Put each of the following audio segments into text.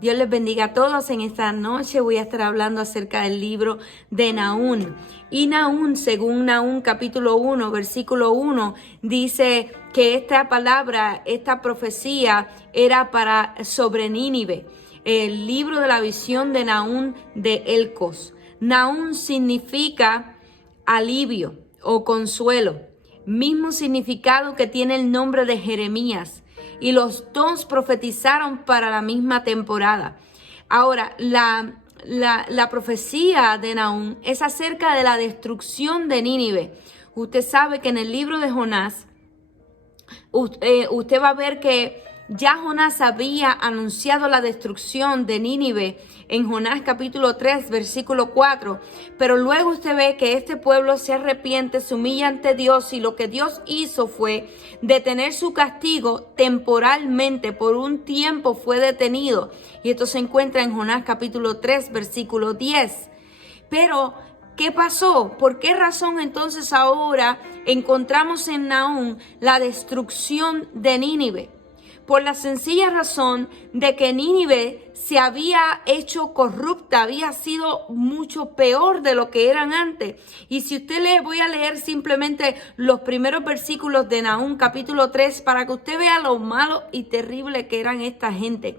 Dios les bendiga a todos. En esta noche voy a estar hablando acerca del libro de Nahum. Y Nahum, según Nahum capítulo 1, versículo 1, dice que esta palabra, esta profecía era sobre Nínive. El libro de la visión de Nahum de Elcos. Nahum significa alivio o consuelo, mismo significado que tiene el nombre de Jeremías. Y los dos profetizaron para la misma temporada. Ahora, la profecía de Nahum es acerca de la destrucción de Nínive. Usted sabe que en el libro de Jonás, usted va a ver que ya Jonás había anunciado la destrucción de Nínive en Jonás capítulo 3, versículo 4. Pero luego usted ve que este pueblo se arrepiente, se humilla ante Dios, y lo que Dios hizo fue detener su castigo temporalmente. Por un tiempo fue detenido. Y esto se encuentra en Jonás capítulo 3, versículo 10. Pero ¿qué pasó? ¿Por qué razón entonces ahora encontramos en Nahum la destrucción de Nínive? Por la sencilla razón de que Nínive se había hecho corrupta, había sido mucho peor de lo que eran antes. Y si usted lee, voy a leer simplemente los primeros versículos de Nahum capítulo 3 para que usted vea lo malo y terrible que eran esta gente.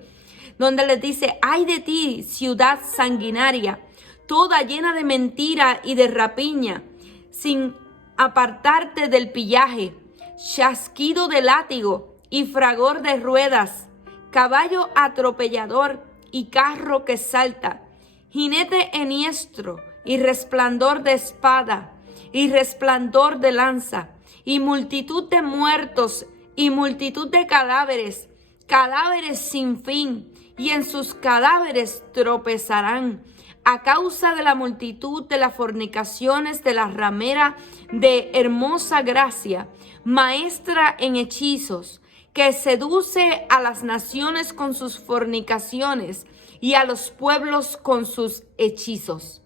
Donde les dice: ay de ti, ciudad sanguinaria, toda llena de mentira y de rapiña, sin apartarte del pillaje, chasquido de látigo y fragor de ruedas, caballo atropellador y carro que salta, jinete enhiestro y resplandor de espada y resplandor de lanza, y multitud de muertos y multitud de cadáveres, cadáveres sin fin, y en sus cadáveres tropezarán, a causa de la multitud de las fornicaciones de la ramera de hermosa gracia, maestra en hechizos, que seduce a las naciones con sus fornicaciones y a los pueblos con sus hechizos.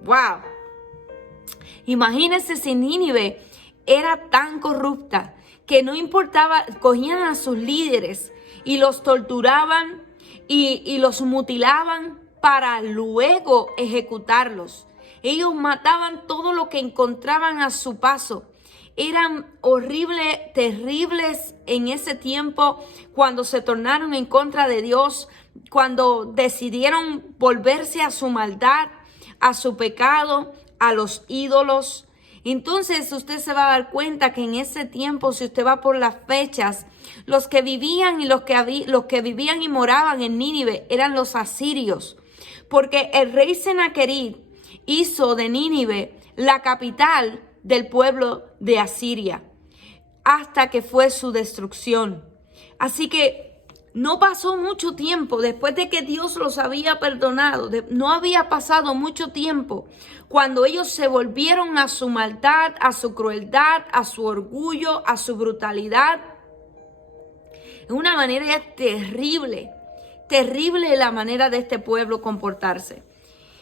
¡Wow! Imagínense si Nínive era tan corrupta que no importaba, cogían a sus líderes y los torturaban y los mutilaban para luego ejecutarlos. Ellos mataban todo lo que encontraban a su paso. Eran horribles, terribles en ese tiempo cuando se tornaron en contra de Dios, cuando decidieron volverse a su maldad, a su pecado, a los ídolos. Entonces usted se va a dar cuenta que en ese tiempo, si usted va por las fechas, los que vivían y moraban en Nínive eran los asirios, porque el rey Sennacherib hizo de Nínive la capital del pueblo de Asiria, hasta que fue su destrucción. Así que no pasó mucho tiempo después de que Dios los había perdonado. No había pasado mucho tiempo cuando ellos se volvieron a su maldad, a su crueldad, a su orgullo, a su brutalidad. Es una manera terrible, terrible la manera de este pueblo comportarse.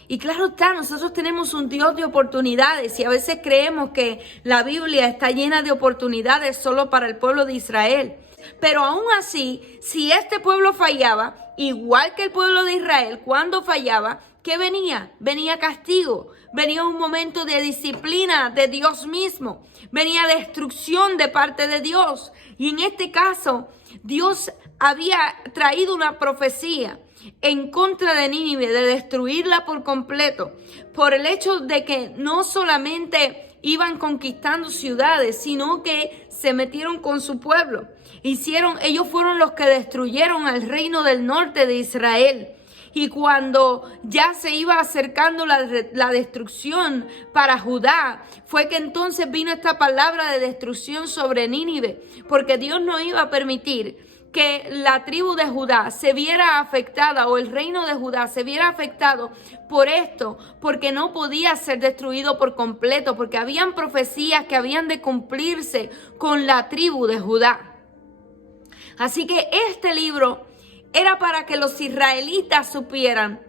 Y claro está, nosotros tenemos un Dios de oportunidades y a veces creemos que la Biblia está llena de oportunidades solo para el pueblo de Israel. Pero aún así, si este pueblo fallaba, igual que el pueblo de Israel, cuando fallaba, ¿qué venía? Venía castigo, venía un momento de disciplina de Dios mismo, venía destrucción de parte de Dios. Y en este caso, Dios había traído una profecía en contra de Nínive, de destruirla por completo, por el hecho de que no solamente iban conquistando ciudades, sino que se metieron con su pueblo. Ellos fueron los que destruyeron al reino del norte de Israel. Y cuando ya se iba acercando la destrucción para Judá, fue que entonces vino esta palabra de destrucción sobre Nínive, porque Dios no iba a permitir que la tribu de Judá se viera afectada, o el reino de Judá se viera afectado por esto, porque no podía ser destruido por completo, porque habían profecías que habían de cumplirse con la tribu de Judá. Así que este libro era para que los israelitas supieran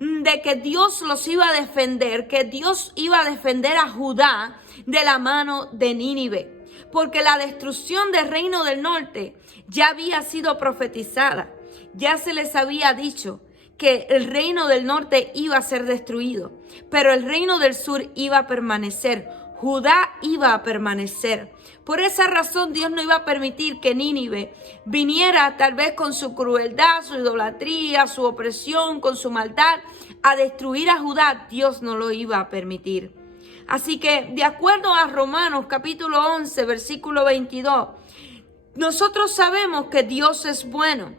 de que Dios los iba a defender, que Dios iba a defender a Judá de la mano de Nínive, porque la destrucción del reino del norte ya había sido profetizada, ya se les había dicho que el reino del norte iba a ser destruido, pero el reino del sur iba a permanecer. Judá iba a permanecer. Por esa razón Dios no iba a permitir que Nínive viniera tal vez con su crueldad, su idolatría, su opresión, con su maldad, a destruir a Judá. Dios no lo iba a permitir. Así que de acuerdo a Romanos capítulo 11, versículo 22, nosotros sabemos que Dios es bueno.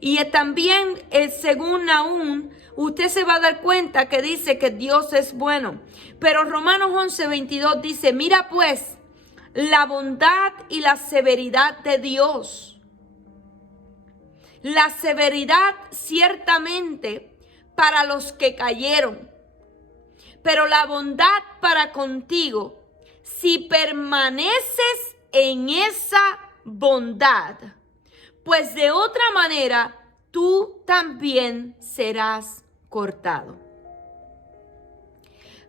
Y también según Nahum, usted se va a dar cuenta que dice que Dios es bueno. Pero Romanos 11, 22 dice, mira pues la bondad y la severidad de Dios. La severidad ciertamente para los que cayeron, pero la bondad para contigo, si permaneces en esa bondad, pues de otra manera tú también serás cortado.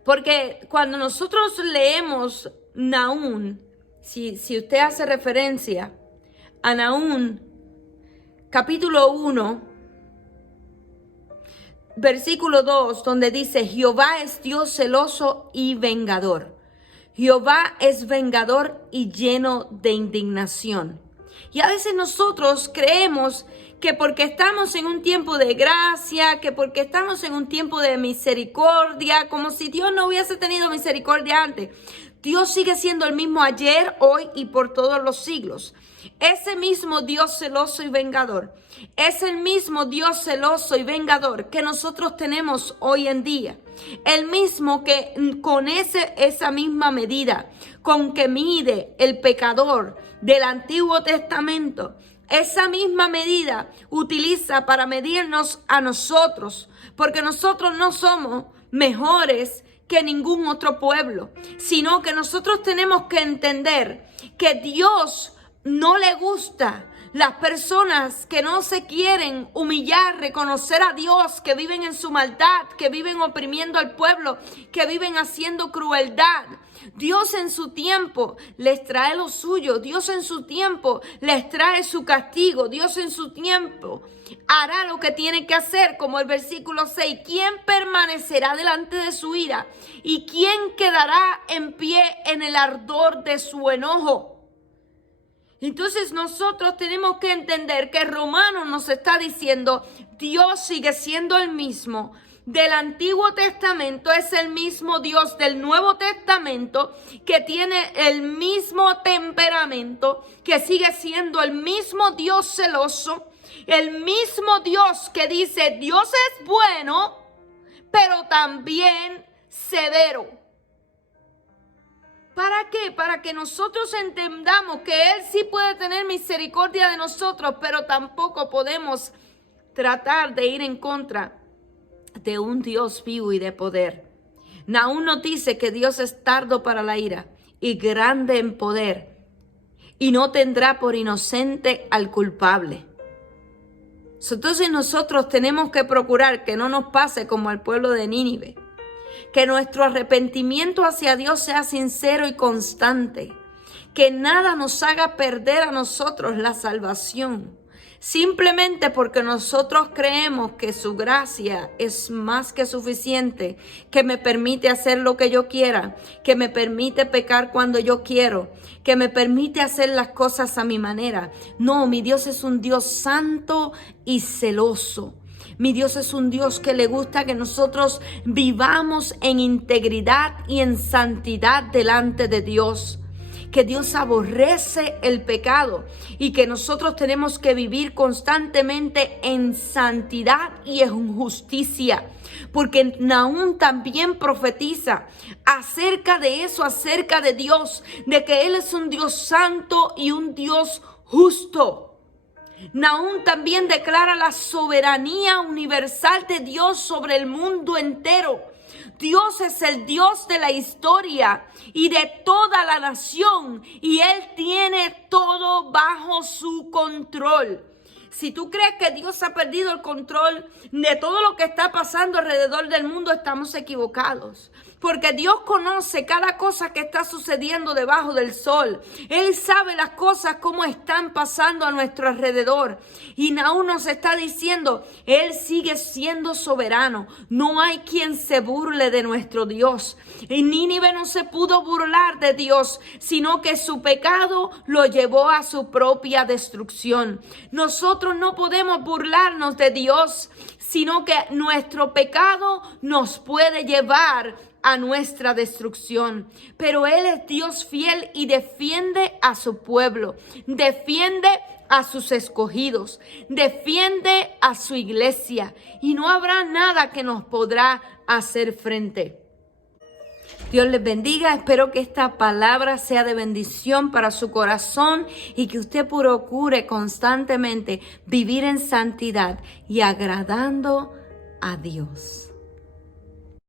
Porque cuando nosotros leemos Nahum, si usted hace referencia a Nahum, capítulo 1, versículo 2, donde dice, Jehová es Dios celoso y vengador. Jehová es vengador y lleno de indignación. Y a veces nosotros creemos que porque estamos en un tiempo de gracia, que porque estamos en un tiempo de misericordia, como si Dios no hubiese tenido misericordia antes. Dios sigue siendo el mismo ayer, hoy y por todos los siglos. Ese mismo Dios celoso y vengador, es el mismo Dios celoso y vengador que nosotros tenemos hoy en día. El mismo que con esa misma medida con que mide el pecador del Antiguo Testamento, esa misma medida utiliza para medirnos a nosotros, porque nosotros no somos mejores que ningún otro pueblo, sino que nosotros tenemos que entender que Dios no le gusta las personas que no se quieren humillar, reconocer a Dios, que viven en su maldad, que viven oprimiendo al pueblo, que viven haciendo crueldad. Dios en su tiempo les trae lo suyo. Dios en su tiempo les trae su castigo. Dios en su tiempo hará lo que tiene que hacer, como el versículo 6. ¿Quién permanecerá delante de su ira? ¿Y quién quedará en pie en el ardor de su enojo? Entonces nosotros tenemos que entender que Romanos nos está diciendo, Dios sigue siendo el mismo del Antiguo Testamento, es el mismo Dios del Nuevo Testamento, que tiene el mismo temperamento, que sigue siendo el mismo Dios celoso, el mismo Dios que dice, Dios es bueno, pero también severo. ¿Para qué? Para que nosotros entendamos que Él sí puede tener misericordia de nosotros, pero tampoco podemos tratar de ir en contra de un Dios vivo y de poder. Nahum nos dice que Dios es tardo para la ira y grande en poder, y no tendrá por inocente al culpable. Entonces nosotros tenemos que procurar que no nos pase como al pueblo de Nínive. Que nuestro arrepentimiento hacia Dios sea sincero y constante. Que nada nos haga perder a nosotros la salvación. Simplemente porque nosotros creemos que su gracia es más que suficiente. Que me permite hacer lo que yo quiera. Que me permite pecar cuando yo quiero. Que me permite hacer las cosas a mi manera. No, mi Dios es un Dios santo y celoso. Mi Dios es un Dios que le gusta que nosotros vivamos en integridad y en santidad delante de Dios. Que Dios aborrece el pecado y que nosotros tenemos que vivir constantemente en santidad y en justicia. Porque Nahum también profetiza acerca de eso, acerca de Dios, de que Él es un Dios santo y un Dios justo. Nahum también declara la soberanía universal de Dios sobre el mundo entero. Dios es el Dios de la historia y de toda la nación, y Él tiene todo bajo su control. Si tú crees que Dios ha perdido el control de todo lo que está pasando alrededor del mundo, estamos equivocados. porque Dios conoce cada cosa que está sucediendo debajo del sol. Él sabe las cosas como están pasando a nuestro alrededor. Y aún nos está diciendo, Él sigue siendo soberano. No hay quien se burle de nuestro Dios. Y Nínive no se pudo burlar de Dios, sino que su pecado lo llevó a su propia destrucción. Nosotros no podemos burlarnos de Dios, sino que nuestro pecado nos puede llevar a nuestra destrucción. Pero Él es Dios fiel y defiende a su pueblo, defiende a sus escogidos, defiende a su iglesia, y no habrá nada que nos podrá hacer frente. Dios les bendiga, espero que esta palabra sea de bendición para su corazón y que usted procure constantemente vivir en santidad y agradando a Dios.